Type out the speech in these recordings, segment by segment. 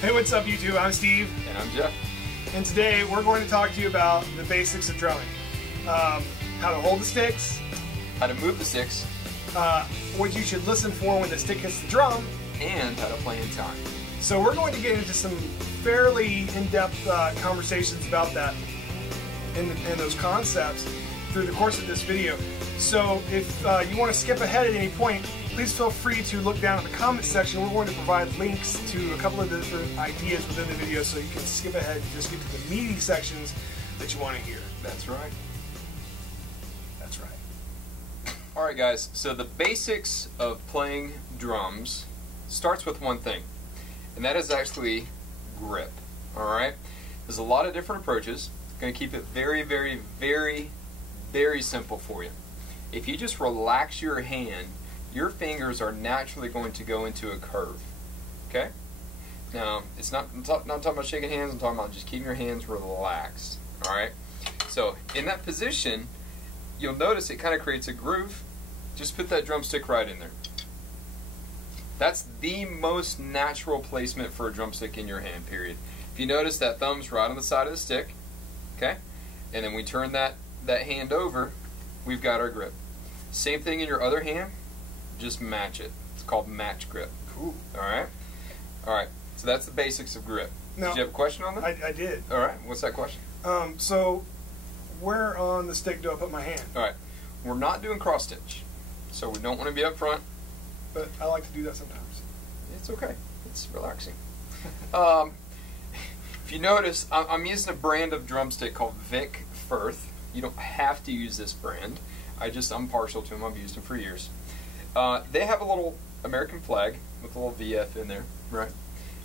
Hey, what's up YouTube? I'm Steve. And I'm Jeff. And today we're going to talk to you about the basics of drumming. How to hold the sticks. How to move the sticks. What you should listen for when the stick hits the drum. And how to play in time. So we're going to get into some fairly in-depth conversations about that and those concepts through the course of this video. So if you want to skip ahead at any point, please feel free to look down in the comment section. We're going to provide links to a couple of different ideas within the video so you can skip ahead and just get to the meaty sections that you want to hear. That's right. That's right. Alright guys, so the basics of playing drums starts with one thing, and that is actually grip. Alright? There's a lot of different approaches. Going to keep it very, very, very, very simple for you. If you just relax your hand, your fingers are naturally going to go into a curve. Okay? Now, I'm not talking about shaking hands, I'm talking about just keeping your hands relaxed. Alright? So, in that position, you'll notice it kind of creates a groove. Just put that drumstick right in there. That's the most natural placement for a drumstick in your hand, period. If you notice, that thumb's right on the side of the stick. Okay? And then we turn that hand over, we've got our grip. Same thing in your other hand, just match it. It's called match grip. Cool. Alright? Alright, so that's the basics of grip. Now, did you have a question on that? I did. Alright, what's that question? So, where on the stick do I put my hand? Alright, we're not doing cross stitch, so we don't want to be up front. But I like to do that sometimes. It's okay. It's relaxing. If you notice, I'm using a brand of drumstick called Vic Firth. You don't have to use this brand. I'm partial to them. I've used them for years. They have a little American flag with a little VF in there, right?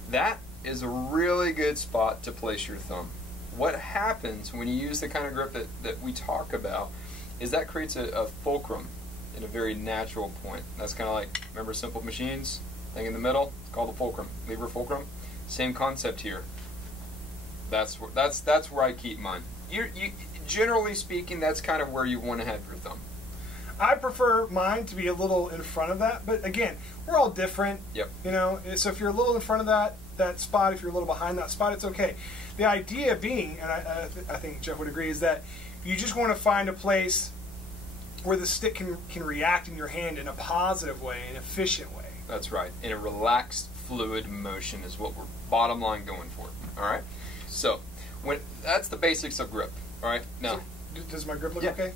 That is a really good spot to place your thumb. What happens when you use the kind of grip that we talk about is that creates a fulcrum in a very natural point. That's kind of like, remember Simple Machines? Thing in the middle, it's called the fulcrum, lever fulcrum. Same concept here. That's where I keep mine. You generally speaking, that's kind of where you want to have your thumb. I prefer mine to be a little in front of that, but again, we're all different. Yep. You know, so if you're a little in front of that spot, if you're a little behind that spot, it's okay. The idea being, and I think Jeff would agree, is that you just want to find a place where the stick can react in your hand in a positive way, an efficient way. That's right. In a relaxed, fluid motion is what we're bottom line going for. All right. So that's the basics of grip. All right. Now, so, does my grip look yeah. okay?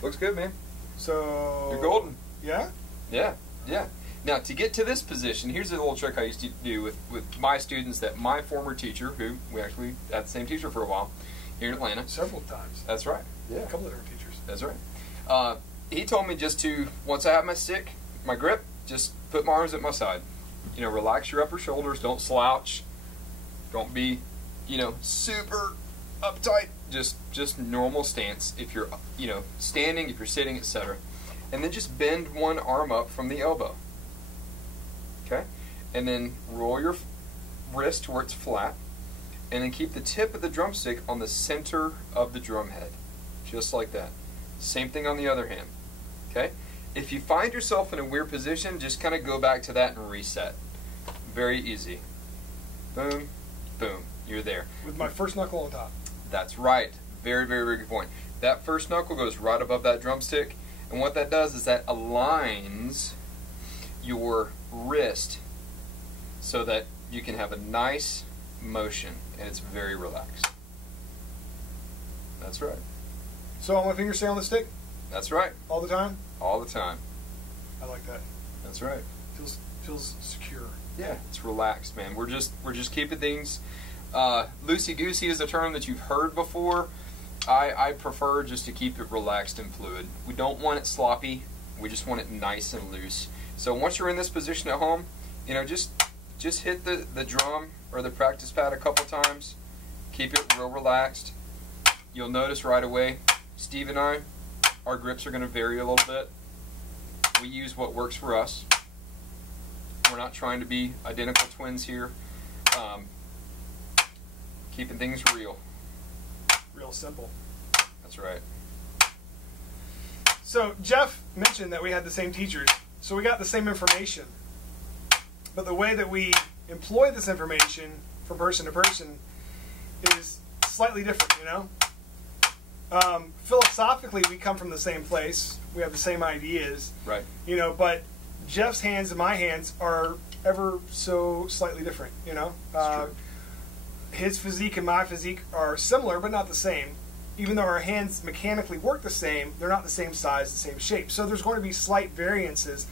Looks good, man. So you're golden. Yeah. Yeah. Yeah. Now, to get to this position, here's a little trick I used to do with my students that my former teacher, who we actually had the same teacher for a while here in Atlanta. Several times. That's right. Yeah. A couple of different teachers. That's right. He told me just to, once I have my stick, my grip, just put my arms at my side. You know, relax your upper shoulders. Don't slouch. Don't be, super uptight. Just normal stance. If you're, standing, if you're sitting, etc. And then just bend one arm up from the elbow. Okay? And then roll your wrist to where it's flat. And then keep the tip of the drumstick on the center of the drum head. Just like that. Same thing on the other hand. Okay? If you find yourself in a weird position, just kind of go back to that and reset. Very easy. Boom, boom. You're there. With my first knuckle on top. That's right. Very, very, very good point. That first knuckle goes right above that drumstick. And what that does is that aligns your wrist so that you can have a nice motion. And it's very relaxed. That's right. So all my fingers stay on the stick? That's right. All the time? All the time. I like that. That's right. Feels secure. Yeah, it's relaxed, man. We're just keeping things loosey-goosey is a term that you've heard before. I prefer just to keep it relaxed and fluid. We don't want it sloppy. We just want it nice and loose. So once you're in this position at home, just hit the drum or the practice pad a couple times. Keep it real relaxed. You'll notice right away, Steve and I, our grips are going to vary a little bit. We use what works for us. We're not trying to be identical twins here. Keeping things real. Real simple. That's right. So Jeff mentioned that we had the same teachers, so we got the same information. But the way that we employ this information from person to person is slightly different, you know? Philosophically, we come from the same place. We have the same ideas. Right. You know, but Jeff's hands and my hands are ever so slightly different, you know? His physique and my physique are similar, but not the same. Even though our hands mechanically work the same, they're not the same size, the same shape. So there's going to be slight variances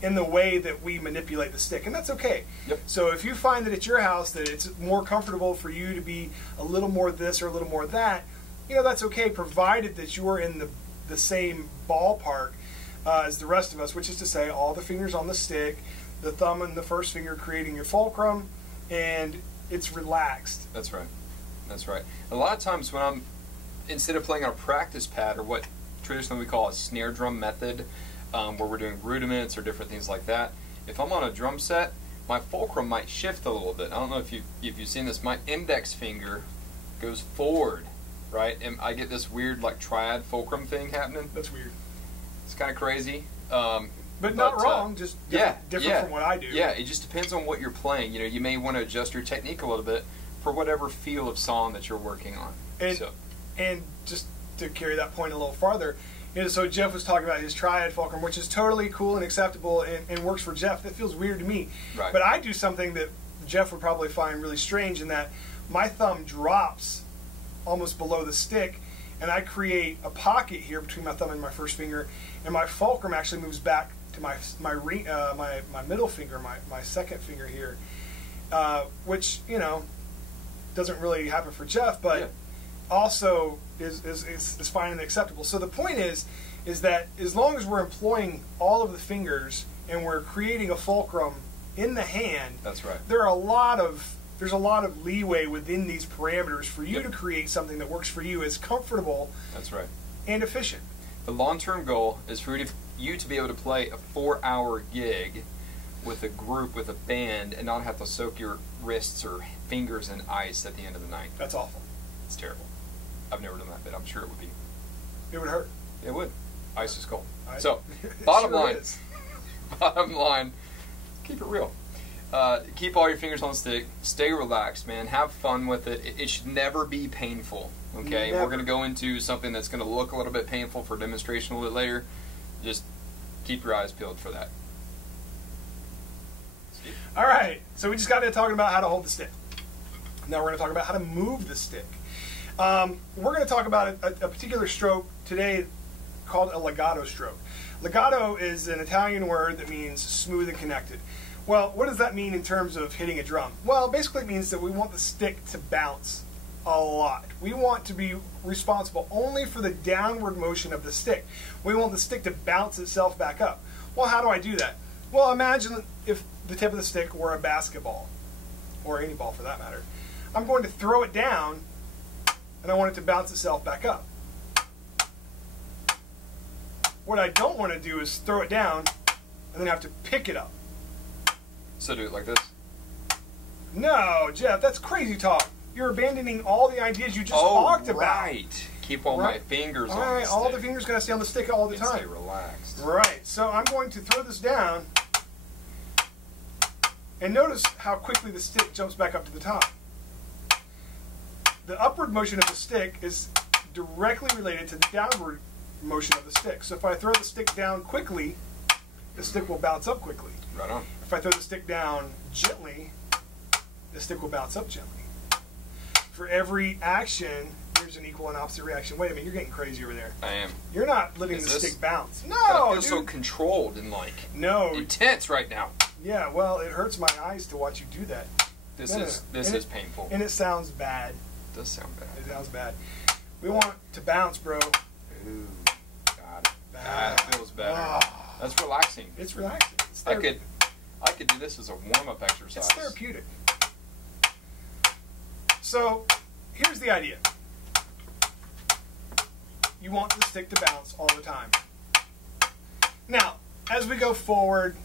in the way that we manipulate the stick, and that's okay. Yep. So if you find that at your house that it's more comfortable for you to be a little more this or a little more that, you know, that's okay, provided that you are in the same ballpark as the rest of us, which is to say all the fingers on the stick, the thumb and the first finger creating your fulcrum, and it's relaxed. That's right. That's right. A lot of times when I'm, instead of playing on a practice pad or what traditionally we call a snare drum method, where we're doing rudiments or different things like that, if I'm on a drum set, my fulcrum might shift a little bit. I don't know if you've seen this. My index finger goes forward, right? And I get this weird like triad fulcrum thing happening. That's weird. It's kind of crazy. But not wrong, just different from what I do. Yeah, it just depends on what you're playing. You know, you may want to adjust your technique a little bit for whatever feel of song that you're working on. And just to carry that point a little farther, you know, so Jeff was talking about his triad fulcrum, which is totally cool and acceptable and works for Jeff. That feels weird to me. Right. But I do something that Jeff would probably find really strange, in that my thumb drops almost below the stick, and I create a pocket here between my thumb and my first finger, and my fulcrum actually moves back to my middle finger, my second finger here, which, you know, doesn't really happen for Jeff, but also is fine and acceptable. So the point is that as long as we're employing all of the fingers and we're creating a fulcrum in the hand, that's right. There's a lot of leeway within these parameters for you to create something that works for you, is comfortable. That's right. And efficient. The long-term goal is for you to be able to play a 4-hour gig with a group, with a band, and not have to soak your wrists or fingers in ice at the end of the night. That's awful. It's terrible. I've never done that, but I'm sure it would be. It would hurt. It would. Ice is cold. So, bottom line, keep it real. Keep all your fingers on the stick. Stay relaxed, man. Have fun with it. It should never be painful. Okay, never. We're going to go into something that's going to look a little bit painful for demonstration a little bit later. Just keep your eyes peeled for that. All right, so we just got to talking about how to hold the stick. Now we're going to talk about how to move the stick. We're going to talk about a particular stroke today called a legato stroke. Legato is an Italian word that means smooth and connected. Well, what does that mean in terms of hitting a drum? Well, basically it means that we want the stick to bounce a lot. We want to be responsible only for the downward motion of the stick. We want the stick to bounce itself back up. Well, how do I do that? Well, imagine if the tip of the stick were a basketball, or any ball for that matter. I'm going to throw it down, and I want it to bounce itself back up. What I don't want to do is throw it down and then have to pick it up. So do it like this? No, Jeff, that's crazy talk. You're abandoning all the ideas you just talked about. Right. Keep all my fingers on the stick. All the fingers going to stay on the stick all the time. Stay relaxed. Right. So I'm going to throw this down, and notice how quickly the stick jumps back up to the top. The upward motion of the stick is directly related to the downward motion of the stick. So if I throw the stick down quickly, the stick will bounce up quickly. Right on. If I throw the stick down gently, the stick will bounce up gently. For every action, there's an equal and opposite reaction. Wait a minute, you're getting crazy over there. I am. You're not letting the stick bounce. No, I feel so controlled and intense right now. Yeah, well, it hurts my eyes to watch you do that. This is painful. And it sounds bad. It does sound bad. It sounds bad. We want to bounce, bro. Ooh, got it. That feels better. That's relaxing. It's relaxing. I could do this as a warm-up exercise. It's therapeutic. So, here's the idea. You want the stick to bounce all the time. Now, as we go forward,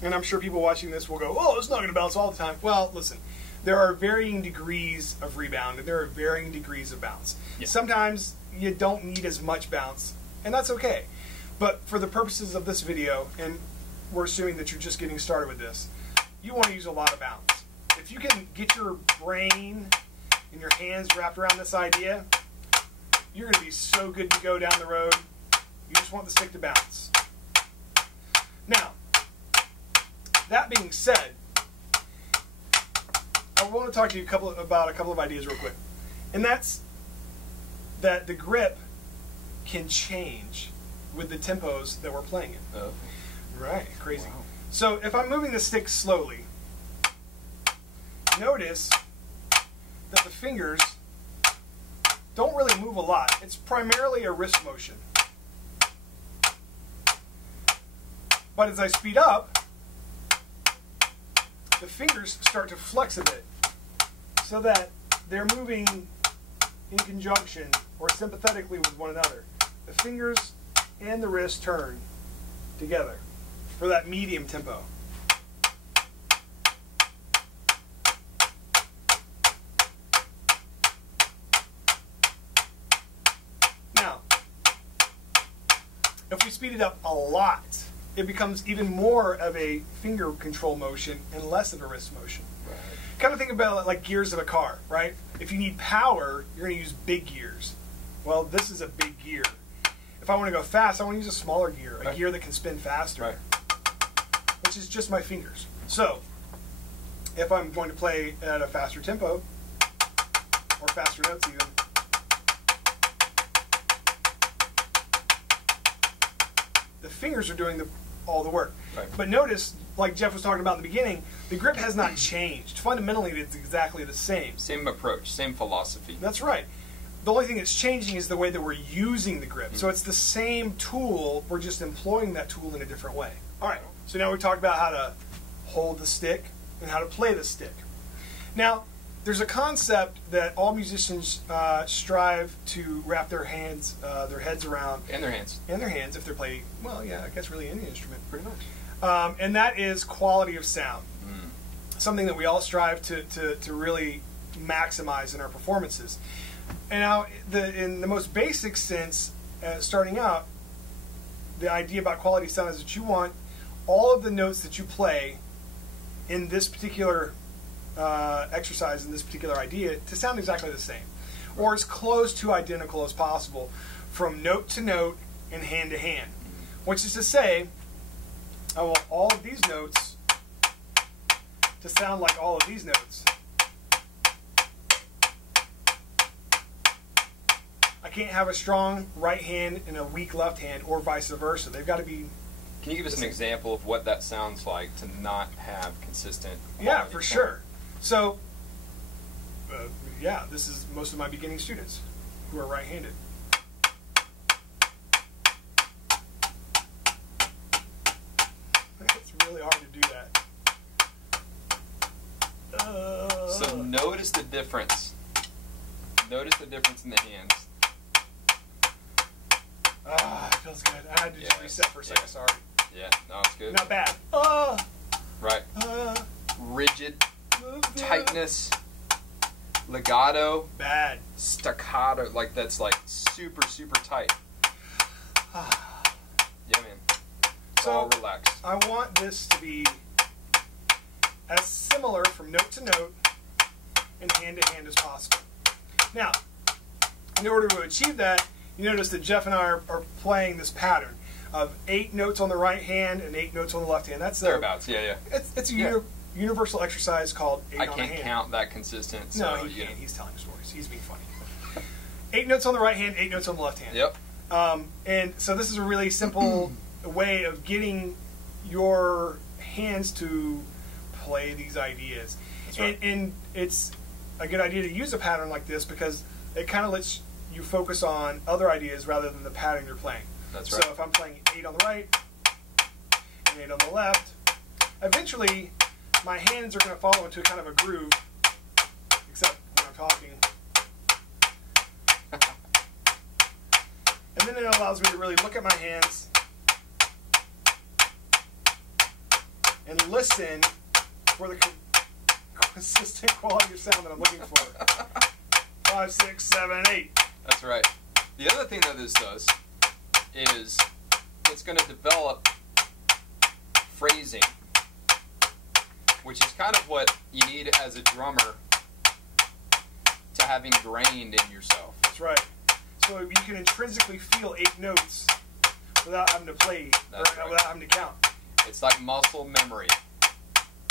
and I'm sure people watching this will go, oh, it's not going to bounce all the time. Well, listen, there are varying degrees of rebound, and there are varying degrees of bounce. Yeah. Sometimes you don't need as much bounce, and that's okay. But for the purposes of this video, and we're assuming that you're just getting started with this, you want to use a lot of bounce. if you can get your brain and your hands wrapped around this idea, you're going to be so good to go down the road. You just want the stick to bounce. Now, that being said, I want to talk to you about a couple of ideas real quick. And that's that the grip can change with the tempos that we're playing in. Oh. Right, crazy. Wow. So if I'm moving the stick slowly, notice that the fingers don't really move a lot. It's primarily a wrist motion. But as I speed up, the fingers start to flex a bit so that they're moving in conjunction or sympathetically with one another. The fingers and the wrist turn together for that medium tempo. Now, if we speed it up a lot, it becomes even more of a finger control motion and less of a wrist motion. Right. Kind of think about it like gears of a car, right? If you need power, you're going to use big gears. Well, this is a big gear. If I want to go fast, I want to use a smaller gear, a gear that can spin faster, Right. which is just my fingers. So, if I'm going to play at a faster tempo, or faster notes even, the fingers are doing all the work. Right. But notice, like Jeff was talking about in the beginning, the grip has not changed. Fundamentally, it's exactly the same. Same approach, same philosophy. That's right. The only thing that's changing is the way that we're using the grip. So it's the same tool, we're just employing that tool in a different way. All right, so now we talked about how to hold the stick and how to play the stick. Now, there's a concept that all musicians strive to wrap their heads around. And their hands. And their hands if they're playing, well, yeah, I guess really any instrument. Pretty much. And that is quality of sound. Something that we all strive to really maximize in our performances. And now, in the most basic sense, starting out, the idea about quality sound is that you want all of the notes that you play in this particular exercise, in this particular idea, to sound exactly the same, or as close to identical as possible, from note to note and hand to hand. Which is to say, I want all of these notes to sound like all of these notes. I can't have a strong right hand and a weak left hand, or vice versa. They've got to be... Can you give us an example of what that sounds like to not have consistent quality Yeah, for sound? sure. So, yeah, this is most of my beginning students who are right-handed. It's really hard to do that. So notice the difference. Notice the difference in the hands. It feels good. I had to just reset for a second, sorry. Yeah, no, it's good. Not bad. Right. Rigid, tightness, legato, Bad. staccato, like that's like super, super tight. Yeah, man. It's all relaxed. I want this to be as similar from note to note and hand to hand as possible. Now, in order to achieve that, you notice that Jeff and I are playing this pattern of 8 notes on the right hand and 8 notes on the left hand. That's Thereabouts, yeah. It's a universal exercise called 8 I on the can't hand. count that consistent. No, So, he you can't. know. He's telling stories. He's being funny. 8 notes on the right hand, 8 notes on the left hand. Yep. And so this is a really simple way of getting your hands to play these ideas. That's right. And it's a good idea to use a pattern like this because it kind of lets you focus on other ideas rather than the pattern you're playing. That's right. So if I'm playing 8 on the right and 8 on the left, eventually my hands are going to follow into kind of a groove, except when I'm talking. And then it allows me to really look at my hands and listen for the consistent quality of sound that I'm looking for. 5, 6, 7, 8. That's right. The other thing that this does is it's going to develop phrasing. which is kind of what you need as a drummer to have ingrained in yourself. That's right. So you can intrinsically feel 8 notes without having to play, without having to count. It's like muscle memory.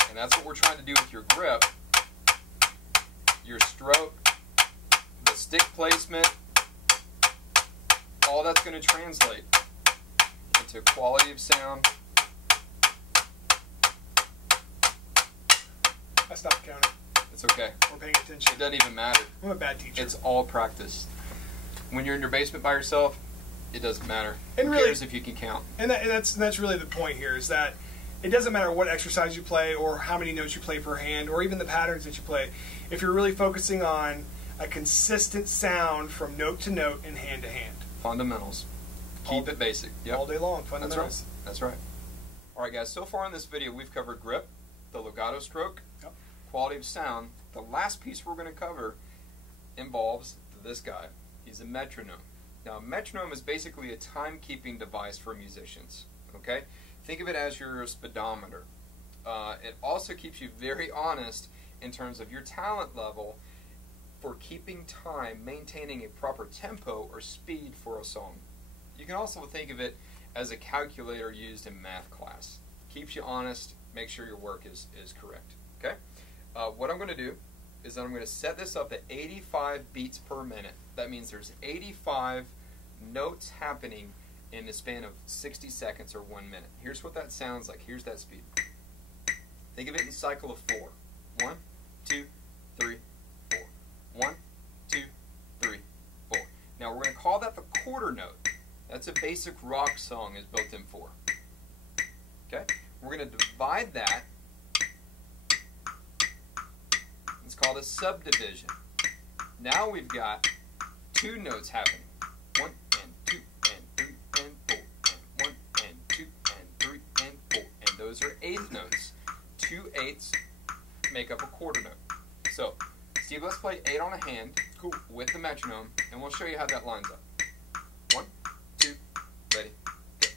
And that's what we're trying to do with your grip, your stroke, the stick placement. All that's going to translate into quality of sound. I stopped counting. It's okay. We're paying attention. It doesn't even matter. I'm a bad teacher. It's all practice. When you're in your basement by yourself, it doesn't matter. And Who really, cares if you can count? And that's really the point here, is that it doesn't matter what exercise you play or how many notes you play per hand or even the patterns that you play. If you're really focusing on a consistent sound from note to note and hand to hand. Fundamentals. Keep it basic. Yep. All day long. Fundamentals. That's right. All right, guys. So far in this video, we've covered grip, the legato stroke, Yep. quality of sound. The last piece we're going to cover involves this guy. He's a metronome. Now, a metronome is basically a timekeeping device for musicians. Okay? Think of it as your speedometer. It also keeps you very honest in terms of your talent level for keeping time, maintaining a proper tempo or speed for a song. You can also think of it as a calculator used in math class. Keeps you honest, make sure your work is correct. Okay? What I'm going to do is that I'm going to set this up at 85 beats per minute. That means there's 85 notes happening in the span of 60 seconds or 1 minute. Here's what that sounds like. Here's that speed. Think of it in a cycle of 4. 1, 2, 3, 4. 1, 2, 3, 4. Now we're going to call that the quarter note. That's a basic rock song is built in 4. Okay? We're going to divide that. It's called a subdivision. Now we've got 2 notes happening. 1 and 2 and 3 and 4 and 1 and 2 and 3 and 4. And those are 8th notes. 2 8ths make up a quarter note. So, Steve, let's play 8 on a hand with the metronome, and we'll show you how that lines up. 1, 2, ready, go.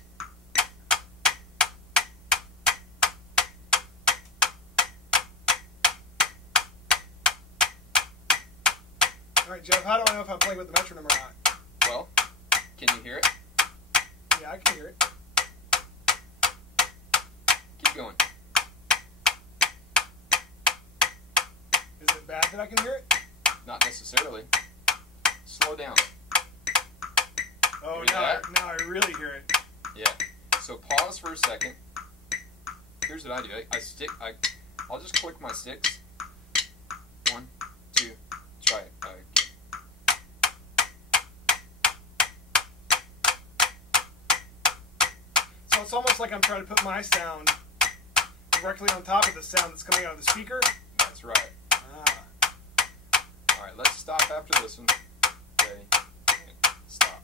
All right, Jeff, how do I know if I'm playing with the metronome or not? Well, can you hear it? Yeah, I can hear it. Keep going. Is it bad that I can hear it? Not necessarily. Slow down. Oh, Hear that? now I really hear it. Yeah. So pause for a second. Here's what I do. I'll just click my sticks. 1, 2, try it again. So it's almost like I'm trying to put my sound directly on top of the sound that's coming out of the speaker. That's right. Ah. Alright, let's stop after this one. Ready? And stop.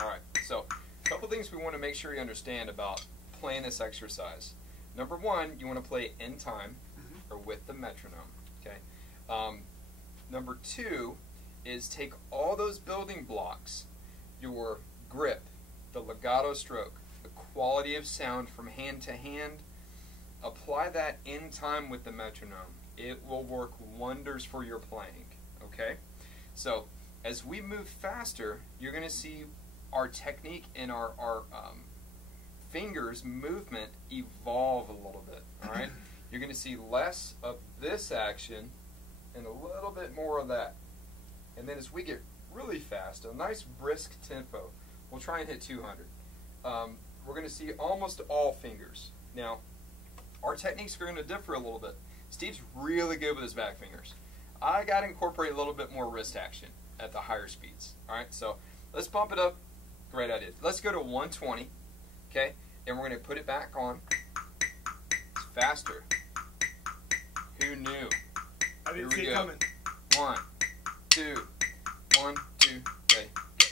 Alright, so a couple things we want to make sure you understand about playing this exercise. Number 1, you want to play in time or with the metronome. Okay. Number 2 is take all those building blocks, your grip, the legato stroke, the quality of sound from hand to hand, apply that in time with the metronome. It will work wonders for your playing. Okay? So, as we move faster, you're going to see our technique and our fingers movement evolve a little bit. Alright? You're going to see less of this action and a little bit more of that. And then as we get really fast, a nice brisk tempo, we'll try and hit 200. We're going to see almost all fingers. Now, our techniques are going to differ a little bit. Steve's really good with his back fingers. I got to incorporate a little bit more wrist action at the higher speeds. Alright, so let's bump it up. Great idea. Let's go to 120, okay? And we're going to put it back on. It's faster. Who knew? I didn't see it coming. 1, 2, 1, 2, ready, go.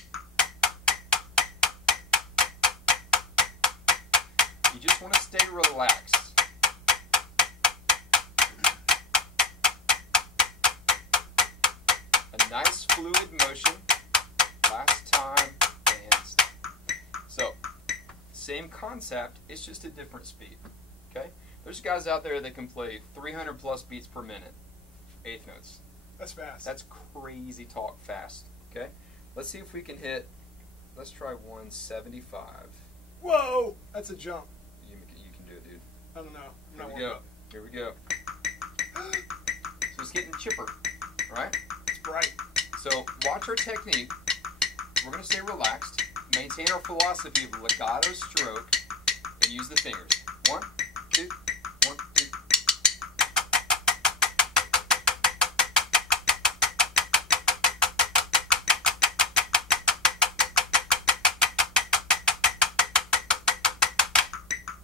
You just want to stay relaxed. A nice fluid motion. Last time, and stop. So, same concept, it's just a different speed. Okay? There's There's guys out there that can play 300 plus beats per minute, eighth notes. That's fast. That's crazy talk fast. Okay, let's see if we can hit. Let's try 175. Whoa, that's a jump. You can do it, dude. I don't know. I'm Here not we warmed go. up. Here we go. So it's getting chipper, right? It's bright. So watch our technique. We're going to stay relaxed, maintain our philosophy of legato stroke, and use the fingers. 1, 2, 1, 2.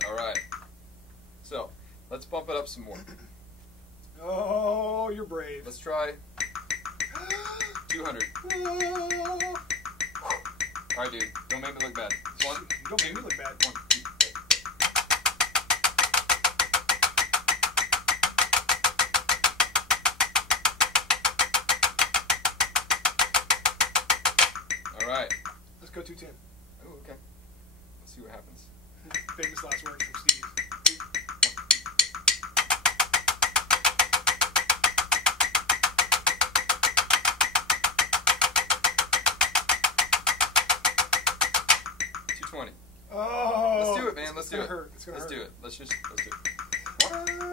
All right. So let's bump it up some more. Oh, you're brave. Let's try 200. All right, dude. Don't make me look bad. 1. You don't make me look bad. 1, 2, 3. All right. Let's go 210. Oh, okay. Let's see what happens. Famous last words from Steve. Oh, Let's do it, man. Let's do it. Hurt. It's gonna let's hurt. do it. Let's do it. 1.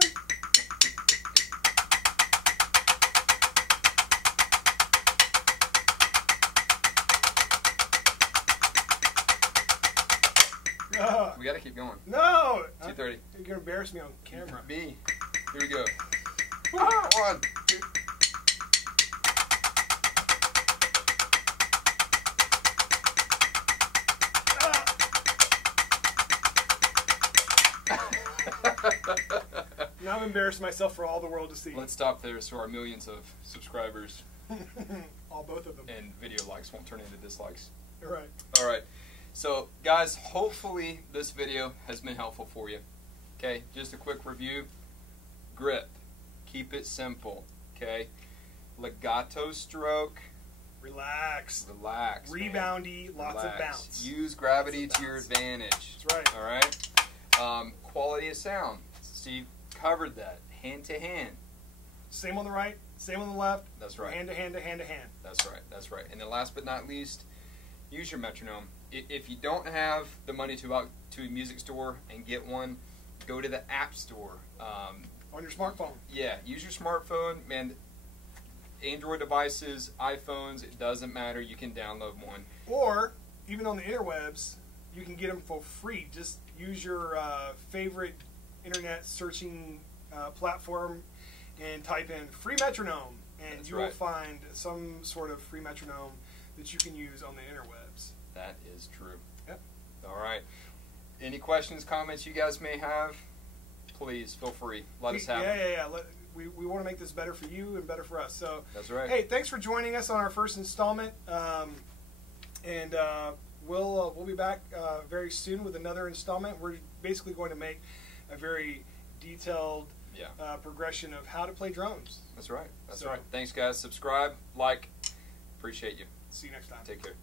We gotta keep going. No! 230. You're gonna embarrass me on camera. Me. Here we go. 1, 2. Now I'm embarrassing myself for all the world to see. Let's stop there so our millions of subscribers All both of them. and video likes won't turn into dislikes. You're right. All right. So, guys, hopefully this video has been helpful for you. Okay, just a quick review. Grip. Keep it simple. Okay. Legato stroke. Relax. Relax. man. Reboundy, lots of Relax. bounce. Use gravity Lots of to your bounce. advantage. That's right. All right. Quality of sound. Steve covered that. Hand to hand. Same on the right, same on the left. That's right. Hand to hand to hand to hand. That's right. That's right. And then last but not least, use your metronome. If you don't have the money to out to a music store and get one, go to the app store. On your smartphone. Yeah, use your smartphone, man. Android devices, iPhones, it doesn't matter. You can download one. Or, even on the interwebs, you can get them for free. Just use your favorite internet searching platform and type in free metronome, and That's you will right. find some sort of free metronome that you can use on the interwebs. That is true. Yep. All right. Any questions, comments you guys may have, please feel free. Let us have them. Yeah. We want to make this better for you and better for us. So, That's right. hey, thanks for joining us on our first installment, and we'll be back very soon with another installment. We're basically going to make a very detailed progression of how to play drums. That's right. That's So- right. Thanks, guys. Subscribe, like. Appreciate you. See you next time. Take care.